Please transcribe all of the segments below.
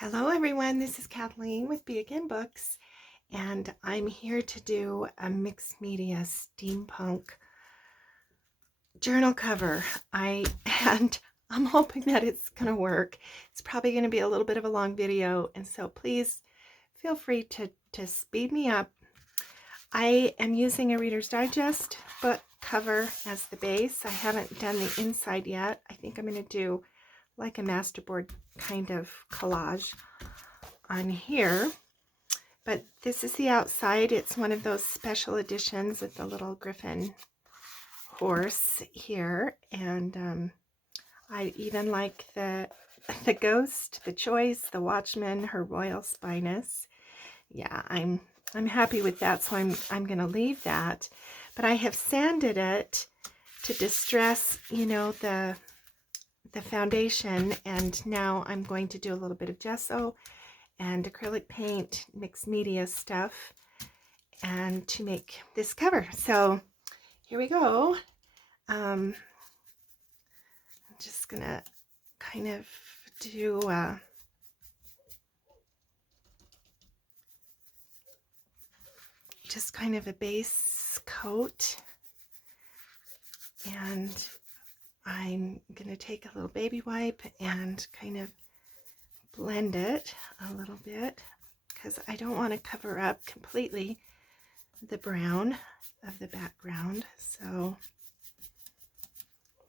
Hello everyone, this is Kathleen with Be Again Books, and I'm here to do a mixed media steampunk journal cover. I'm hoping that it's gonna work. It's probably gonna be a little bit of a long video, and so please feel free to speed me up. I am using a Reader's Digest book cover as the base. I haven't done the inside yet. I think I'm gonna do like a masterboard kind of collage on here, but this is the outside. It's one of those special editions with the little griffin horse here, and I even like the ghost, the choice, the watchman, her royal spinus. Yeah, I'm happy with that, so I'm gonna leave that, but I have sanded it to distress, the foundation, and now I'm going to do a little bit of gesso and acrylic paint, mixed media stuff, and to make this cover. So here we go. I'm just gonna kind of do just kind of a base coat, and I'm gonna take a little baby wipe and kind of blend it a little bit because I don't want to cover up completely the brown of the background. So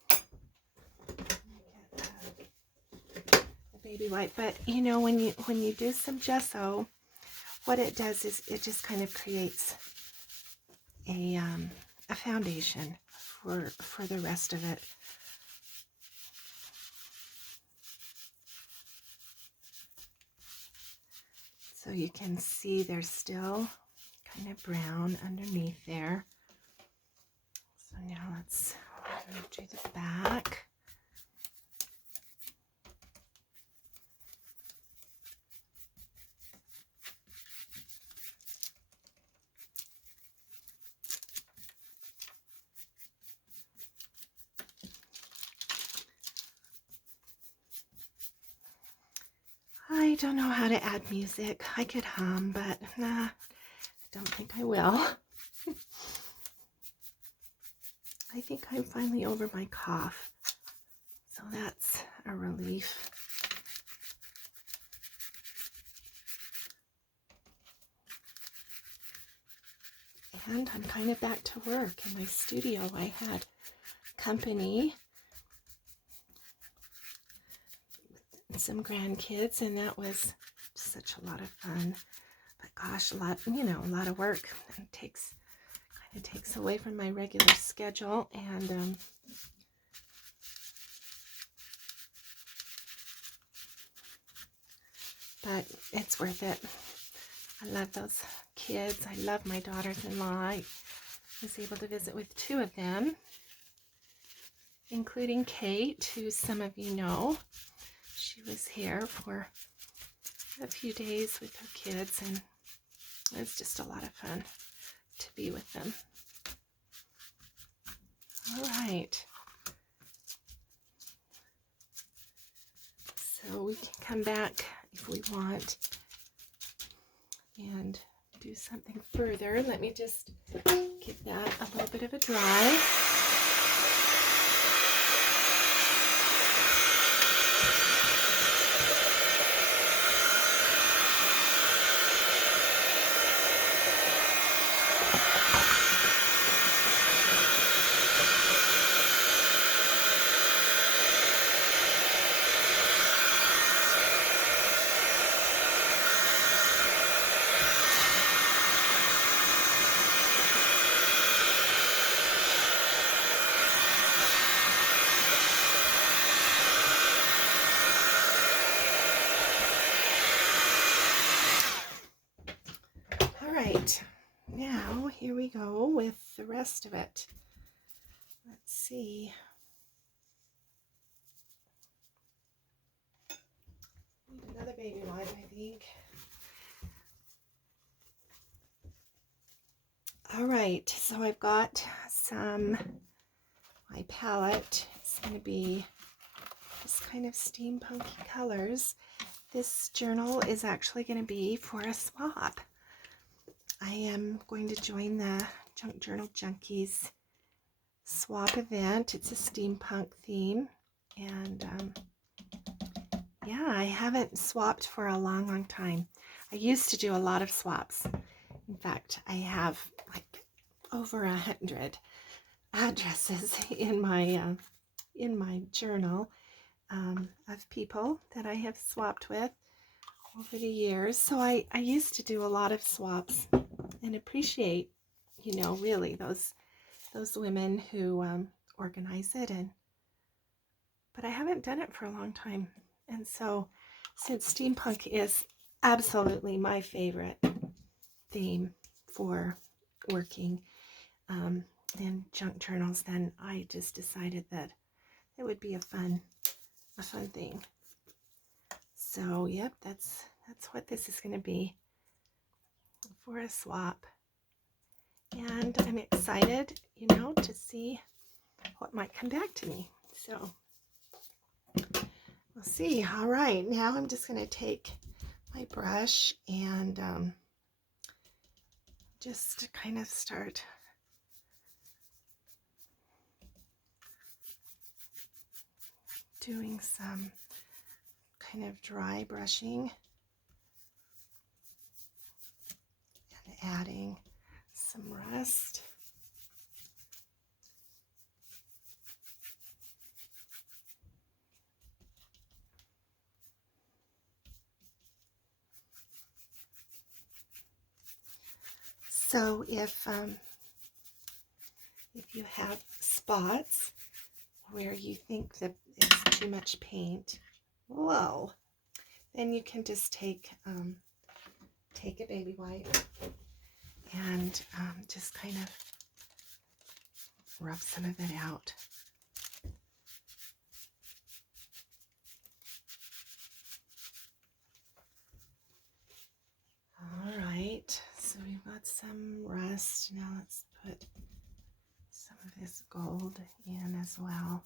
the baby wipe, but when you do some gesso, what it does is it just kind of creates a foundation for the rest of it. So you can see there's still kind of brown underneath there. So now let's do the back. I don't know how to add music. I could hum, but nah, I don't think I will. I think I'm finally over my cough, so that's a relief. And I'm kind of back to work in my studio. I had company, some grandkids, and that was such a lot of fun. But gosh, a lot of work. It kind of takes away from my regular schedule, and but it's worth it. I love those kids. I love my daughters-in-law. I was able to visit with 2 of them, including Kate, who some of you know. She was here for a few days with her kids, and it was just a lot of fun to be with them. All right. So we can come back if we want and do something further. Let me just give that a little bit of a dry. Right, now here we go with the rest of it. Let's see. Need another baby wipe, I think. All right, so I've got my palette. It's going to be this kind of steampunky colors, This journal is actually going to be for a swap. I am going to join the Junk Journal Junkies swap event. It's a steampunk theme, and yeah, I haven't swapped for a long time. I used to do a lot of swaps. In fact, I have like over 100 addresses in my journal of people that I have swapped with over the years. So I used to do a lot of swaps and appreciate, really those women who organize it. But I haven't done it for a long time. And so since steampunk is absolutely my favorite theme for working in junk journals, then I just decided that it would be a fun thing. So yep, that's what this is going to be for a swap. And I'm excited, to see what might come back to me. So we'll see. All right, now I'm just going to take my brush and just kind of start doing some kind of dry brushing and adding some rust. So if you have spots where you think that it's too much paint, whoa, then you can just take a baby wipe and just kind of rub some of it out. All right, so we've got some rust. Now let's put some of this gold in as well.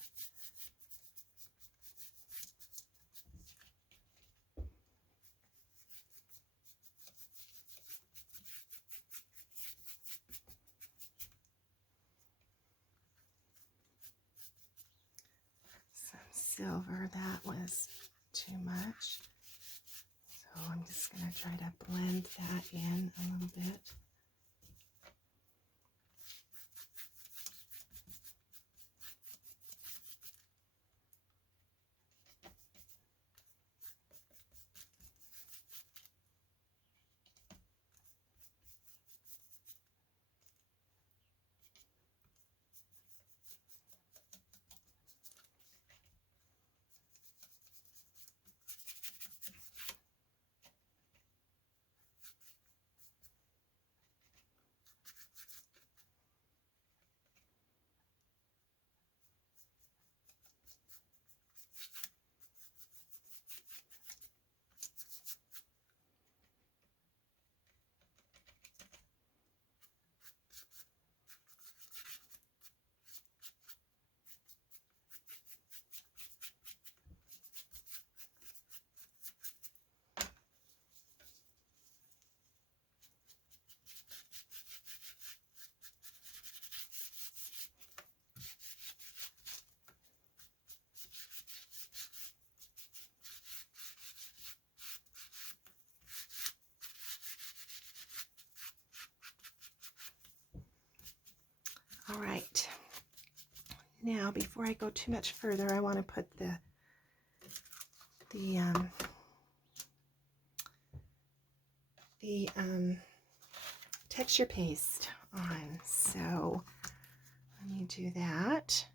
Some silver, that was too much. So I'm just going to try to blend that in a little bit. All right, now before I go too much further, I want to put the texture paste on. So let me do that.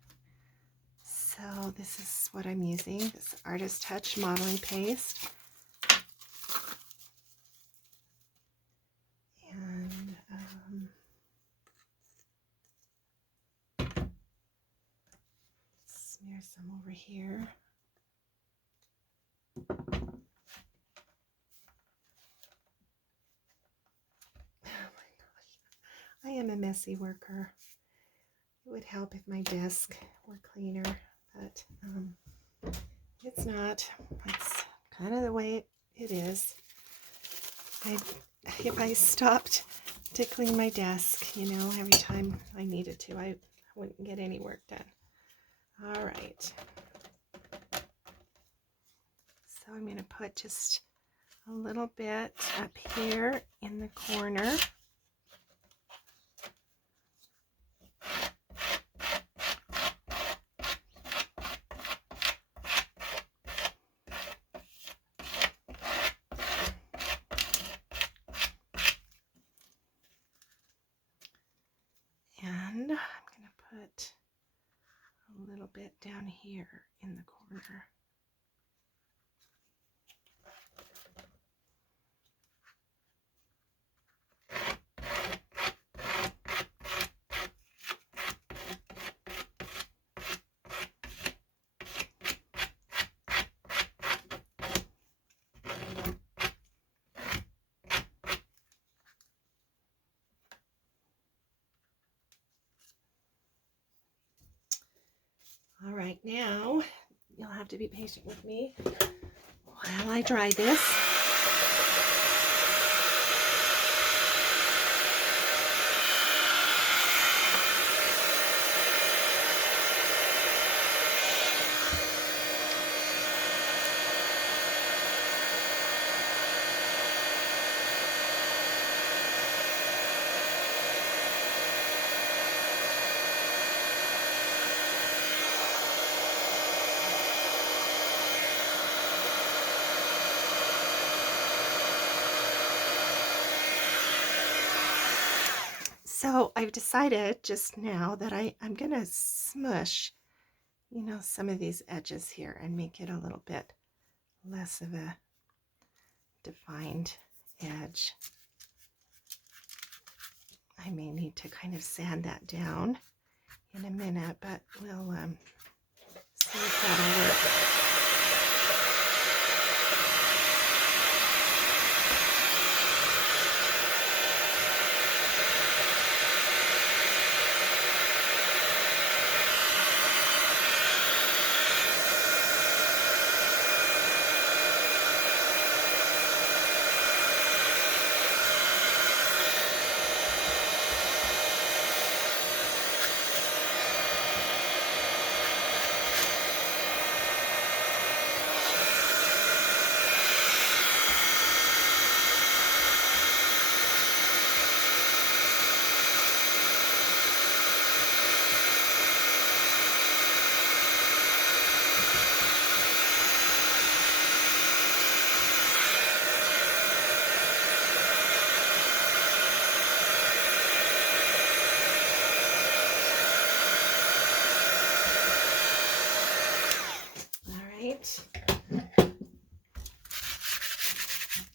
So this is what I'm using, this Artist Touch modeling paste. And smear some over here. I am a messy worker. It would help if my desk were cleaner, but it's not. It's kind of the way it is. If I stopped to clean my desk, you know, every time I needed to, I wouldn't get any work done. All right. So I'm going to put just a little bit up here in the corner. And I'm going to put a little bit down here in the corner. All right, now you'll have to be patient with me while I dry this. So I've decided just now that I'm going to smush, you know, some of these edges here and make it a little bit less of a defined edge. I may need to kind of sand that down in a minute, but we'll see if that'll work.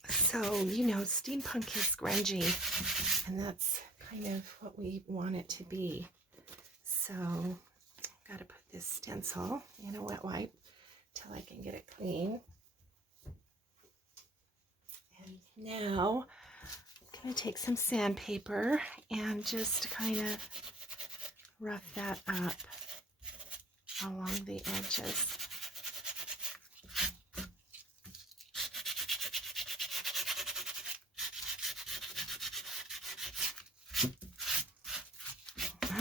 So, you know, steampunk is grungy, and that's kind of what we want it to be. So, I've got to put this stencil in a wet wipe till I can get it clean. And now, I'm going to take some sandpaper and just kind of rough that up along the edges.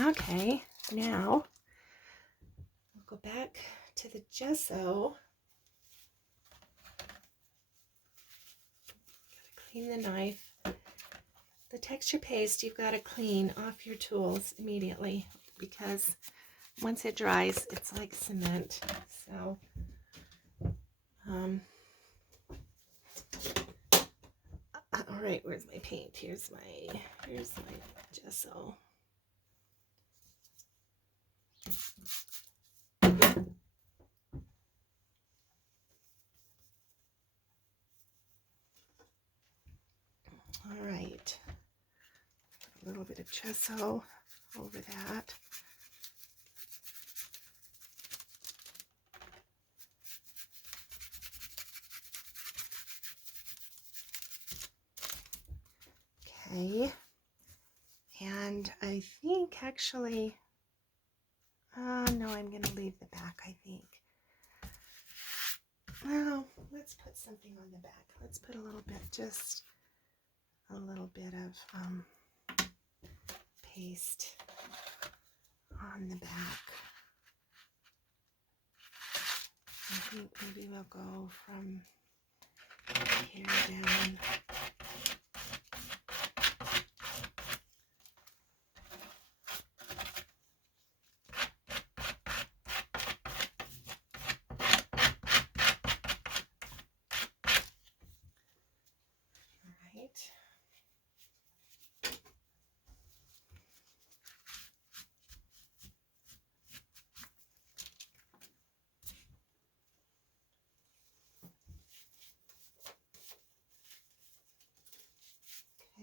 Okay, now we'll go back to the gesso. Gotta clean the knife. The texture paste you've got to clean off your tools immediately because once it dries, it's like cement. So, all right, where's my paint? Here's my gesso. All right, a little bit of gesso over that. Okay, and I think actually, no, I'm going to leave the back, I think. Well, let's put something on the back. Let's put a little bit, just a little bit of paste on the back. I think maybe we'll go from here down.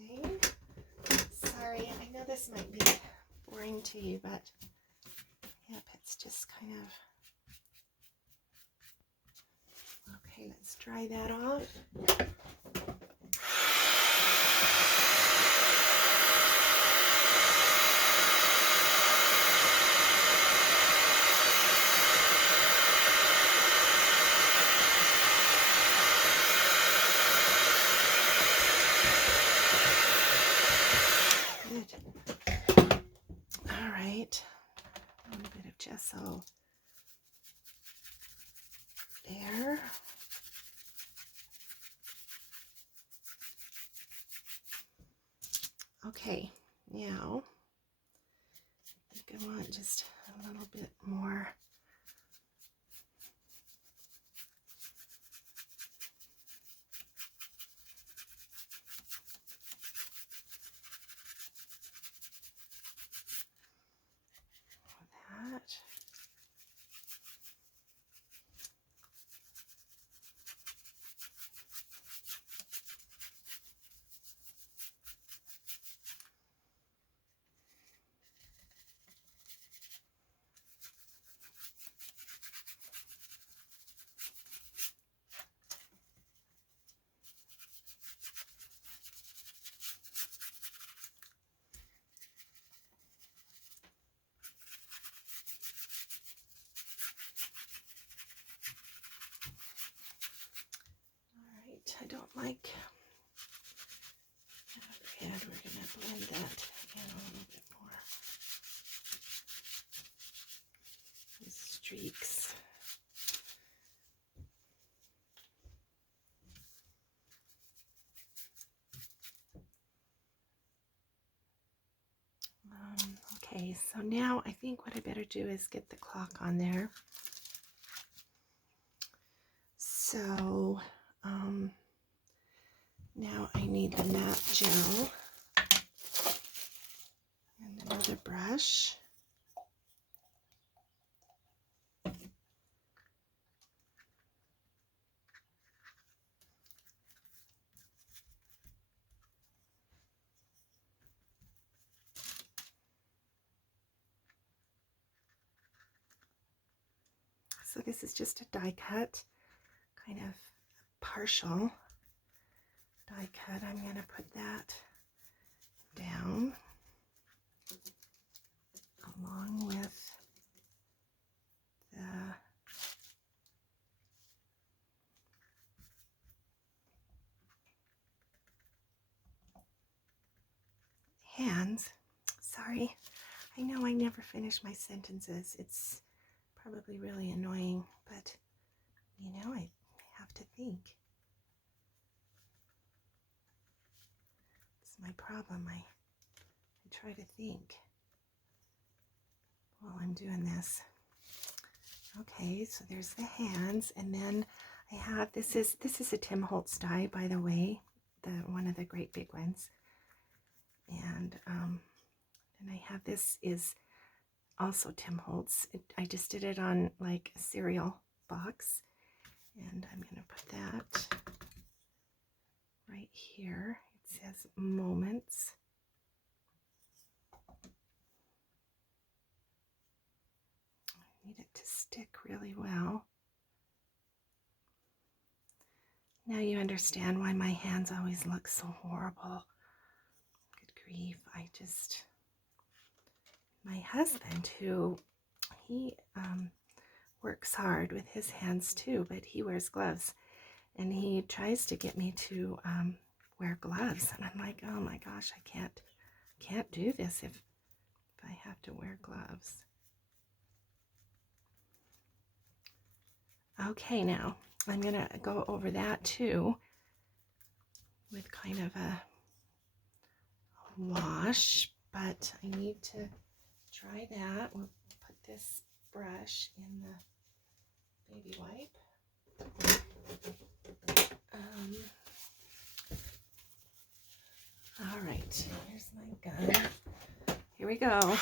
Okay. Sorry, I know this might be boring to you, but yep, it's just kind of... Okay, let's dry that off. All right, a little bit of gesso there. Okay, now I think I want just a little bit more. That. I don't like that red. We're going to blend that in a little bit more. These streaks. Okay, so now I think what I better do is get the clock on there. So, now I need the matte gel and another brush. So this is just a die cut, kind of partial die cut. I'm going to put that down along with the hands. Sorry, I know I never finish my sentences. It's probably really annoying, but you know, I have to think. It's my problem. I try to think while I'm doing this. Okay, so there's the hands, and then I have this is a Tim Holtz die, by the way, one of the great big ones. And I have this is also Tim Holtz. I just did it on like a cereal box, and I'm going to put that right here. It says Moments. I need it to stick really well. Now you understand why my hands always look so horrible. Good grief, my husband, who he works hard with his hands too, but he wears gloves. And he tries to get me to wear gloves. And I'm like, oh my gosh, I can't do this if I have to wear gloves. Okay, now I'm going to go over that too with kind of a wash, but I need to try that. We'll put this brush in the baby wipe. All right, here's my gun. Here we go.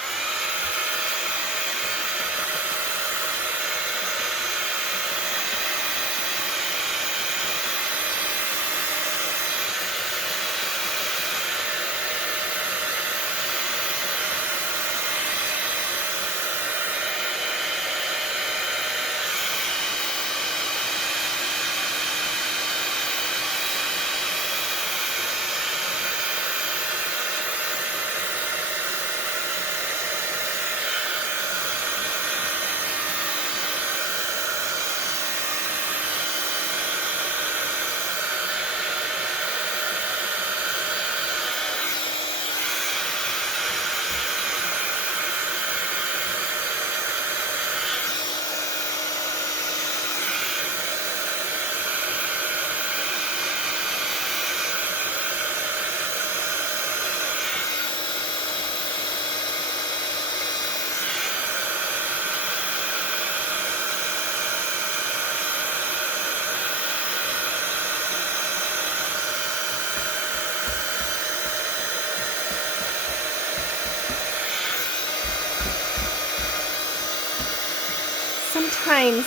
Sometimes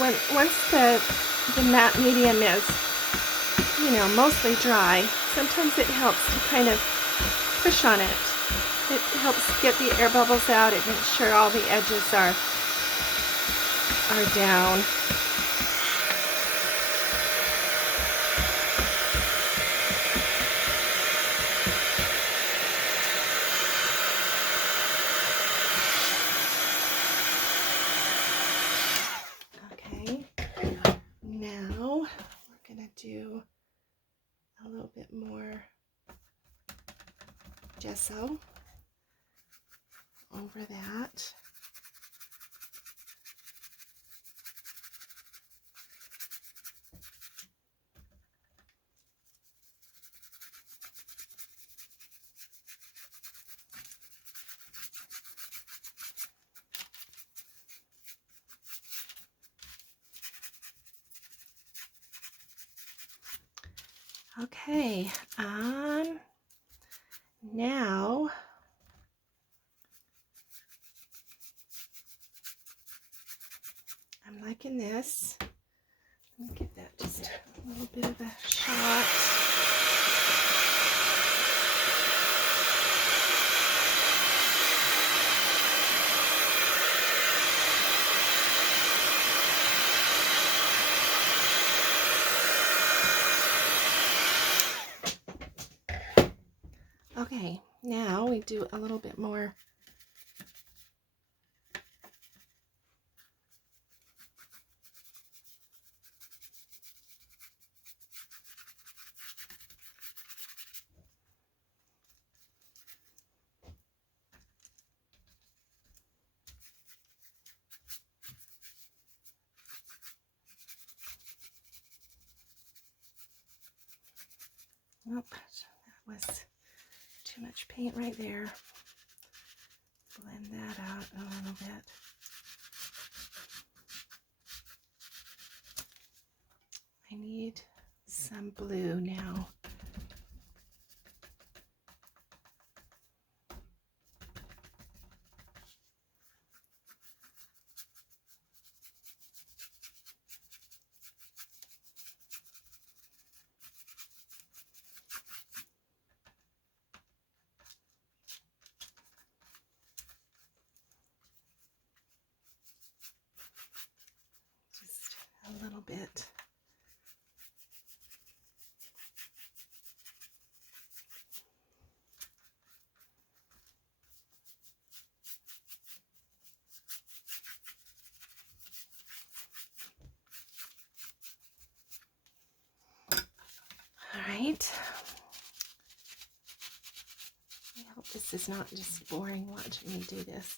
once the matte medium is, you know, mostly dry, sometimes it helps to kind of push on it. It helps get the air bubbles out. It makes sure all the edges are down. Do a little bit more gesso over that. Okay, now I'm liking this. Let me give that just a little bit of a shot. Okay, now we do a little bit more Nope, that was too much paint right there. Blend that out a little bit. I need some blue now. Just a little bit. right. I hope this is not just boring watching me do this.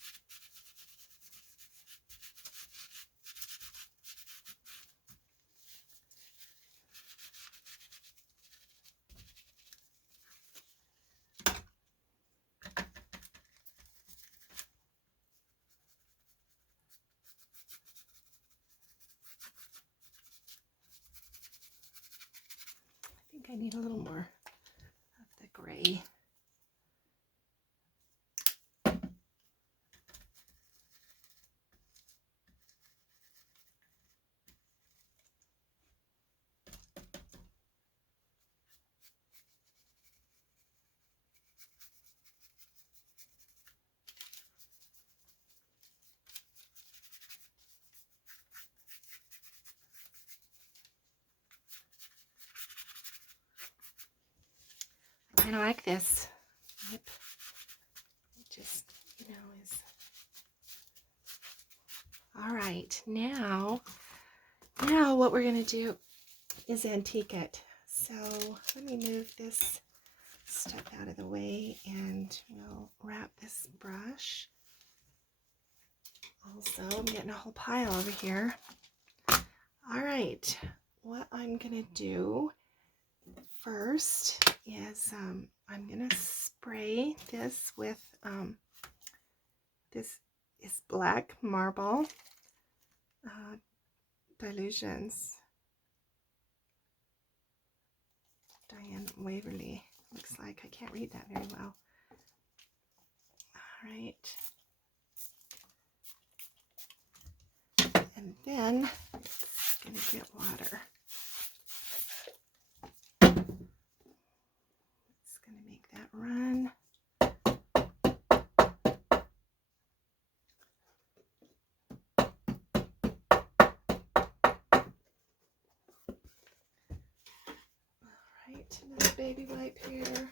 I think I need a little more of the gray. I kind of like this. Yep. It just, you know, is... All right, now what we're going to do is antique it. So let me move this stuff out of the way and we'll wrap this brush. Also, I'm getting a whole pile over here. All right, what I'm going to do first is I'm going to spray this with, this is black marble Dilutions. Diane Waverly. Looks like I can't read that very well. All right. And then it's going to get water. It's going to make that run. All right, another baby wipe here.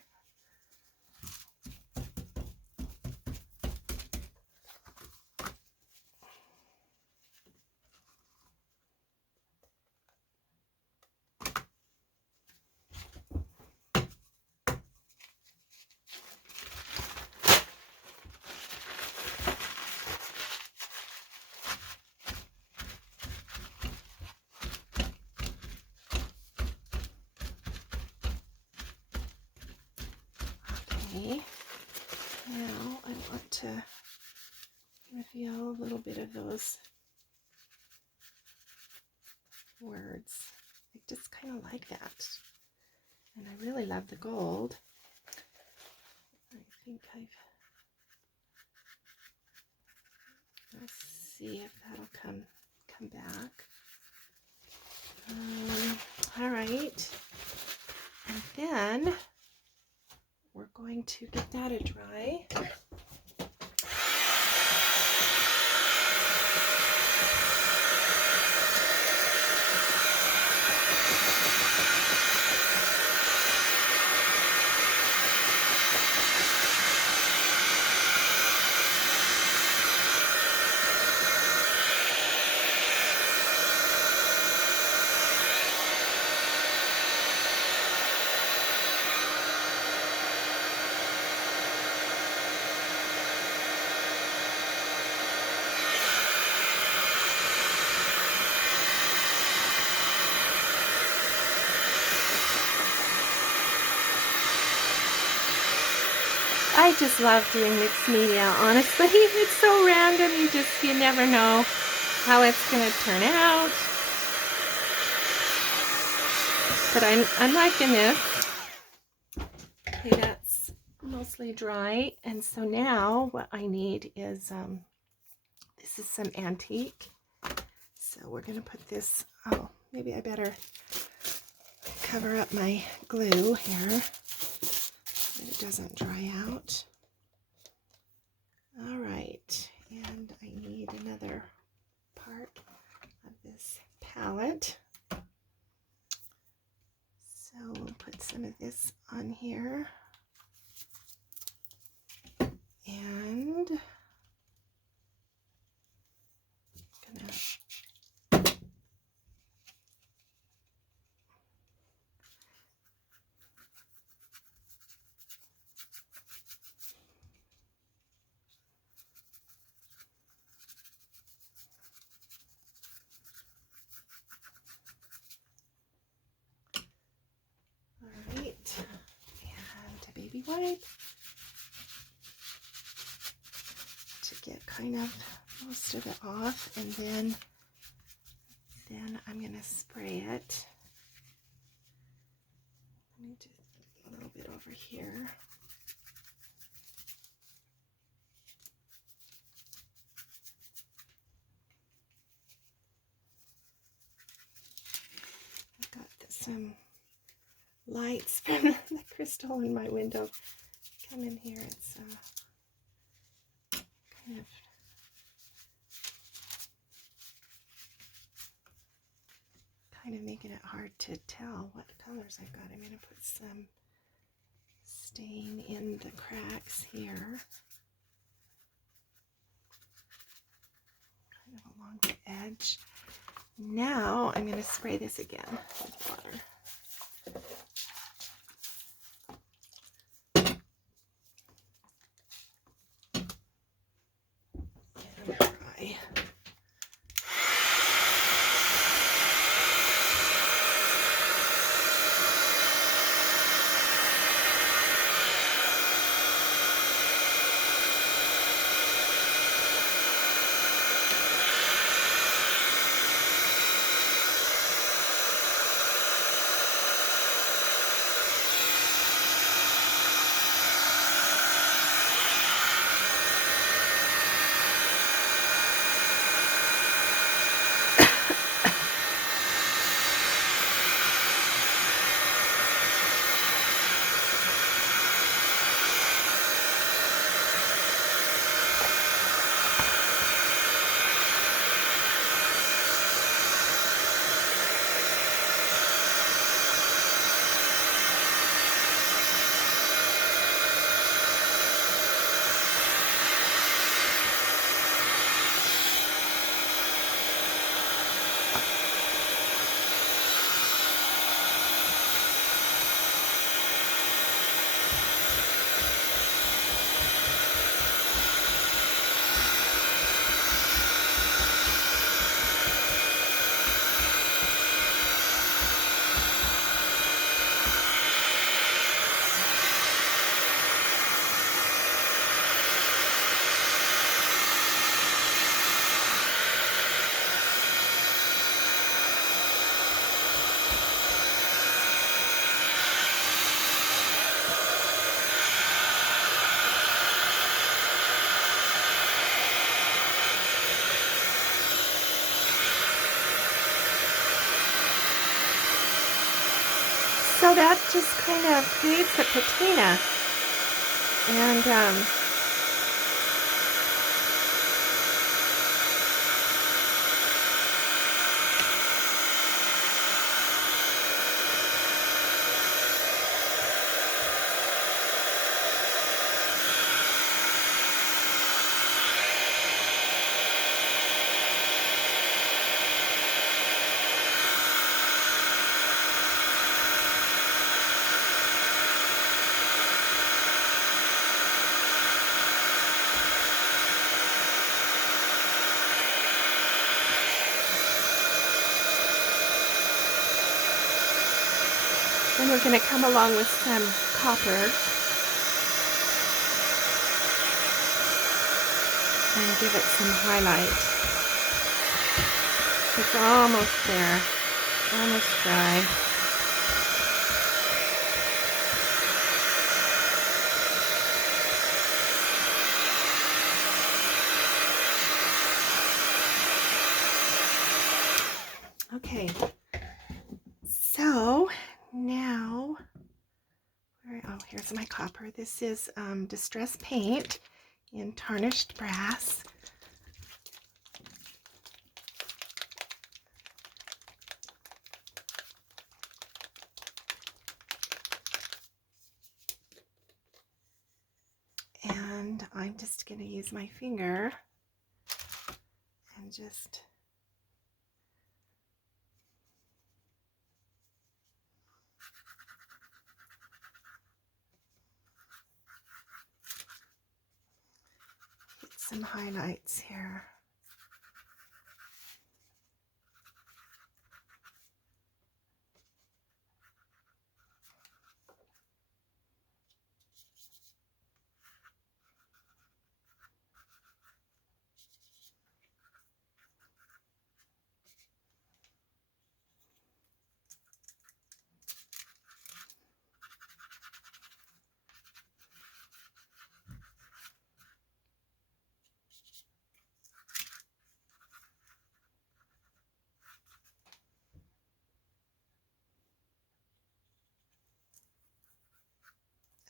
Okay, now I want to reveal a little bit of those words. I just kind of like that. And I really love the gold. I think let's see if that'll come back. All right. And then we're going to get that to dry. I just love doing mixed media, honestly. It's so random, you never know how it's going to turn out. But I'm liking this. Okay, that's mostly dry. And so now what I need is, this is some antique. So we're going to put this, oh, maybe I better cover up my glue here. It doesn't dry out. All right, and I need another part of this palette. So we'll put some of this on here. And wipe to get kind of most of it off, and then I'm going to spray it. Let me do a little bit over here. I've got some lights from the crystal in my window. Come in here. It's kind of making it hard to tell what colors I've got. I'm going to put some stain in the cracks here, kind of along the edge. Now I'm going to spray this again with water. And dry. So that just kind of creates a patina, and then we're going to come along with some copper and give it some highlight. It's almost there, almost dry. Okay, so now, oh, here's my copper. This is distress paint in tarnished brass. And I'm just going to use my finger and just hit some highlights here.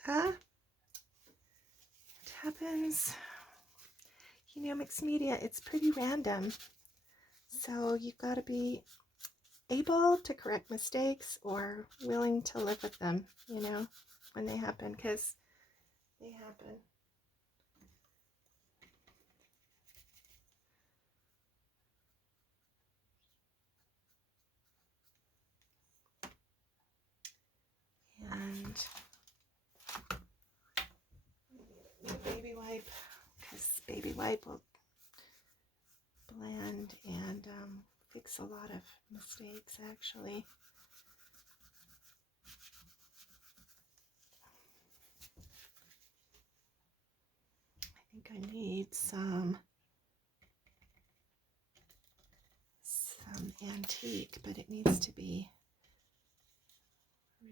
It happens. You know, mixed media, it's pretty random. So you've got to be able to correct mistakes or willing to live with them, you know, when they happen, because they happen. And baby wipe, because baby wipe will blend and fix a lot of mistakes, actually. I think I need some antique, but it needs to be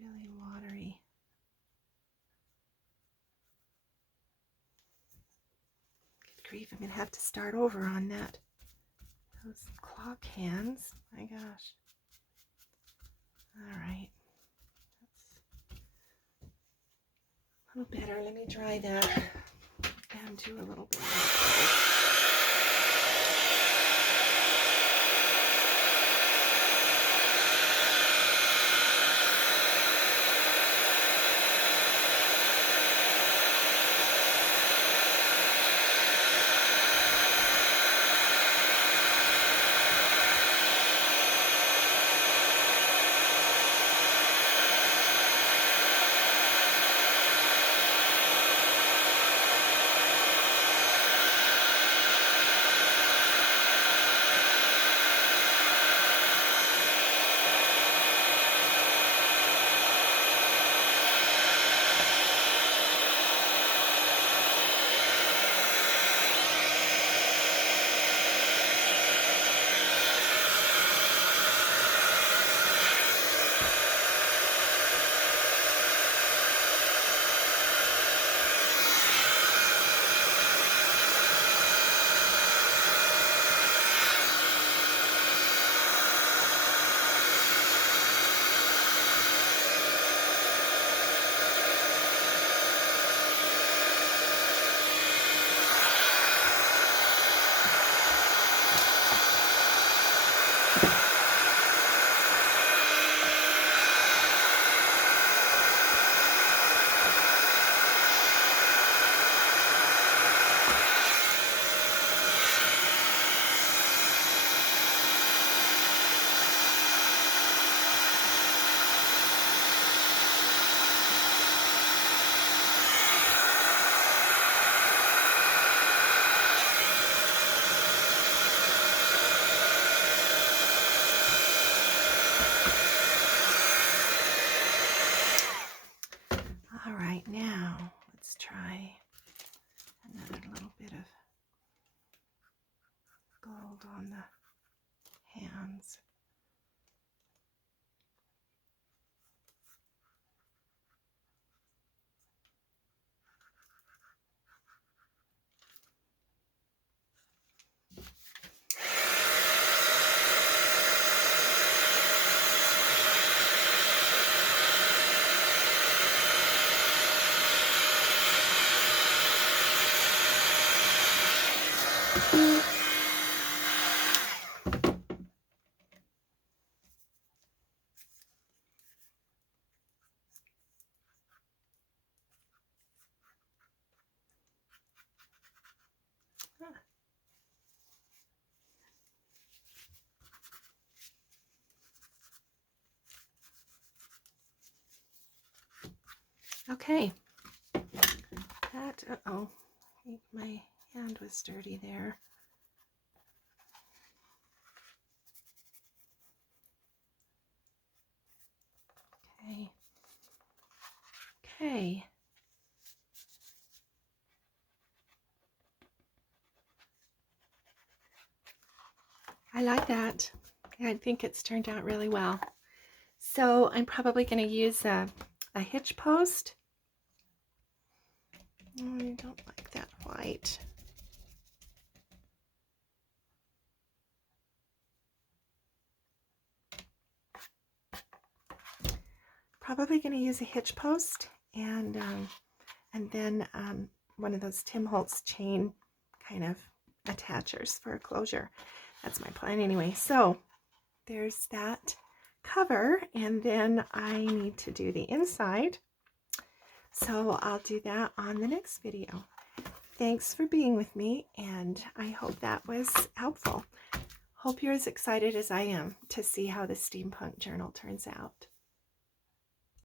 really watery. Good grief, I'm going to have to start over on that. Those clock hands. My gosh. All right. That's a little better. Let me dry that and do a little bit more. All right, now let's try another little bit of gold on the hands. Okay, that, uh-oh, I think my hand was dirty there. Okay, okay. I like that. I think it's turned out really well. So I'm probably going to use a hitch post. Oh, I don't like that white. Probably going to use a hitch post and then one of those Tim Holtz chain kind of attachers for a closure. That's my plan anyway. So there's that cover, and then I need to do the inside. So I'll do that on the next video. Thanks for being with me, and I hope that was helpful. Hope you're as excited as I am to see how the steampunk journal turns out.